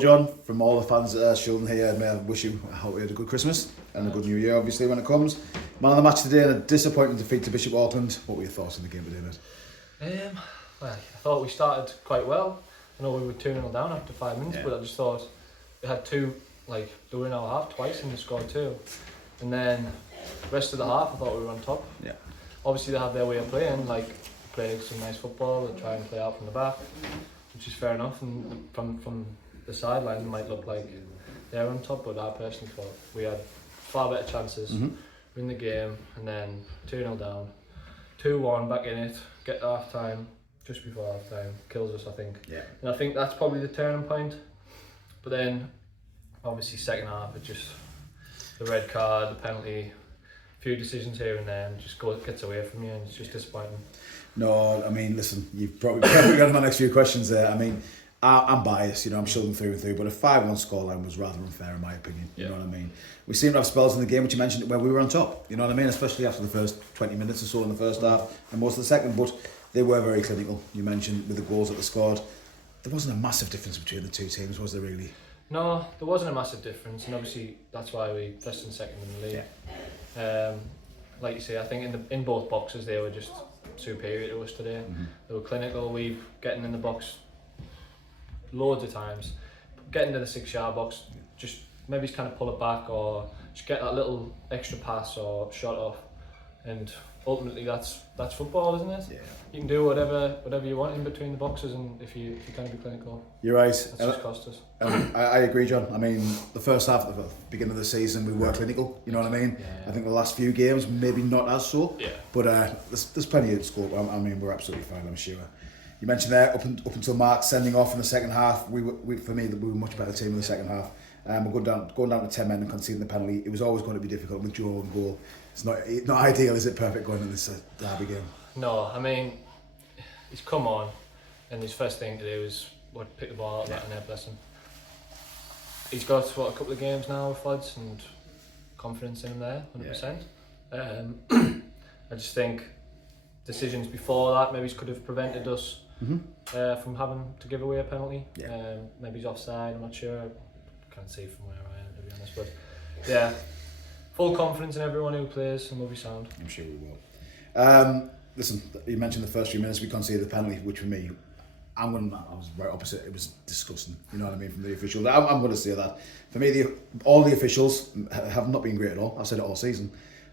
John, from all the fans at Shildon here, may I wish you hope you had a good Christmas and a good New Year, obviously, when it comes. Man of the match today and a disappointing defeat to Bishop Auckland. What were your thoughts on the game today, mate? Well, I thought we started quite well. I know we were 2-0 down after 5 minutes, but I just thought we had two, they were in our half twice and they scored two. And then the rest of the half, I thought we were on top. Yeah. Obviously, they have their way of playing, play some nice football, they try and play out from the back, which is fair enough. And from the sideline, it might look like they're on top, but I personally thought we had far better chances. Win the game, and then 2-0 down, 2-1 back in it, get to half time, just before half time, kills us, I think. Yeah. And I think that's probably the turning point. But then, obviously, second half, it just, the red card, the penalty, a few decisions here and there, and just gets away from you, and it's just disappointing. No, I mean, listen, you've probably got my next few questions there. I mean, I'm biased, I'm Shildon through and through, but a 5-1 scoreline was rather unfair in my opinion, you know what I mean? We seem to have spells in the game, which you mentioned, where we were on top, you know what I mean? Especially after the first 20 minutes or so in the first half and most of the second, but they were very clinical, you mentioned, with the goals that they scored. There wasn't a massive difference between the two teams, was there really? No, there wasn't a massive difference, and obviously that's why we first and second in the league. Yeah. Like you say, I think in both boxes they were just superior to us today. They were clinical, we getting in the box loads of times, getting to the 6-yard box, just maybe kind of pull it back or just get that little extra pass or shot off, and ultimately that's football, isn't it? Yeah. You can do whatever you want in between the boxes, and if you kind of be clinical. You're right. That's just cost us. I agree, John. I mean, the first half of the beginning of the season we were clinical, you know what I mean? Yeah. I think the last few games maybe not as so. Yeah. But there's plenty of scope. I mean, we're absolutely fine, I'm sure. You mentioned there up until Mark sending off in the second half. For me, we were a much better team in the second half. We're going down to 10 men and conceding the penalty. It was always going to be difficult with your own goal. It's not ideal, is it? Perfect going in this derby game. No, I mean, he's come on, and his first thing to do is pick the ball out of that and bless him. He's got a couple of games now with Floods and confidence in him there, 100%. I just think decisions before that maybe could have prevented us from having to give away a penalty. Yeah. Maybe he's offside, I'm not sure. I can't see from where I am, to be honest. But yeah, full confidence in everyone who plays, and we'll be sound. I'm sure we will. Listen, you mentioned the first few minutes we conceded the penalty, which for me, I was right opposite. It was disgusting, you know what I mean, from the officials. I'm going to say that. For me, all the officials have not been great at all. I've said it all season.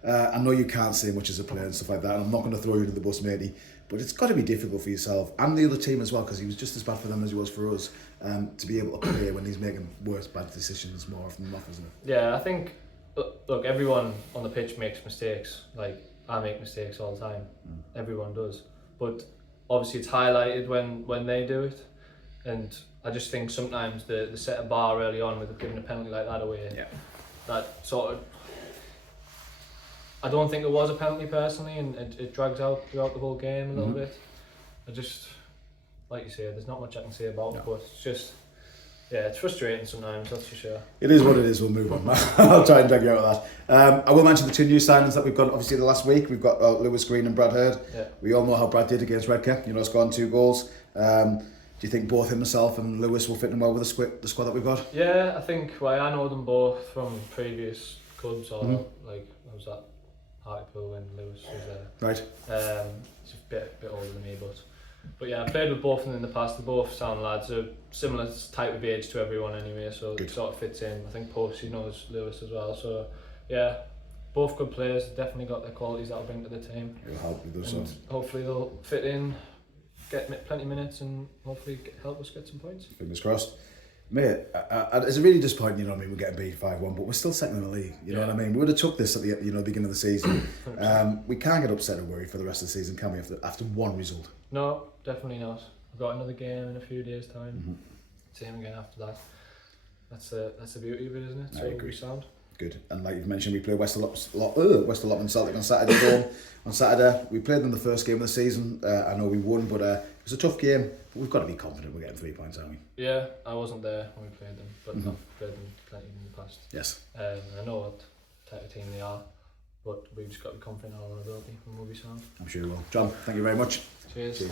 I know you can't say much as a player and stuff like that, and I'm not going to throw you under the bus, matey, but it's got to be difficult for yourself and the other team as well, because he was just as bad for them as he was for us, to be able to play when he's making worse bad decisions more often than not, isn't it? Yeah, I think, look, everyone on the pitch makes mistakes. I make mistakes all the time. Everyone does. But obviously it's highlighted when they do it, and I just think sometimes they set a bar early on with giving a penalty like that away. Yeah. That sort of, I don't think it was a penalty personally, and it drags out throughout the whole game a little bit. I just, like you say, there's not much I can say about it, but it's just, it's frustrating sometimes, that's for sure. It is what it is, we'll move on. I'll try and drag you out of that. I will mention the two new signings that we've got, obviously the last week. We've got Lewis Green and Brad Hurd. Yeah. We all know how Brad did against Redcar, scoring 2 goals. Do you think both himself and Lewis will fit in well with the squad that we've got? Yeah, I think, I know them both from previous clubs, or I was at Hartlepool when Lewis was there. Right. He's a bit older than me, but yeah, I played with both of them in the past. They're both sound lads. They're similar type of age to everyone anyway, so it sort of fits in. I think Posey knows Lewis as well, so yeah, both good players. They've definitely got their qualities that'll bring to the team. It'll help with those, and hopefully they'll fit in, get plenty of minutes, and hopefully help us get some points. Fingers crossed. Mate, it's really disappointing, we're getting beat 5-1, but we're still second in the league, you know what I mean? We would have took this at the beginning of the season. We can't get upset or worried for the rest of the season, can we, after one result? No, definitely not. We've got another game in a few days' time. Same again after that. That's the beauty of it, isn't it? So we'll be sound. Good. And like you've mentioned, we play West Allotment Celtic on Saturday. On Saturday, we played them the first game of the season. I know we won, but it was a tough game. But we've got to be confident we're getting 3 points, aren't we? Yeah, I wasn't there when we played them, but I've played them plenty in the past. Yes. I know what type of team they are, but we've just got to be confident in our ability, and we'll be sound. I'm sure we will. John, thank you very much. Cheers. Cheers.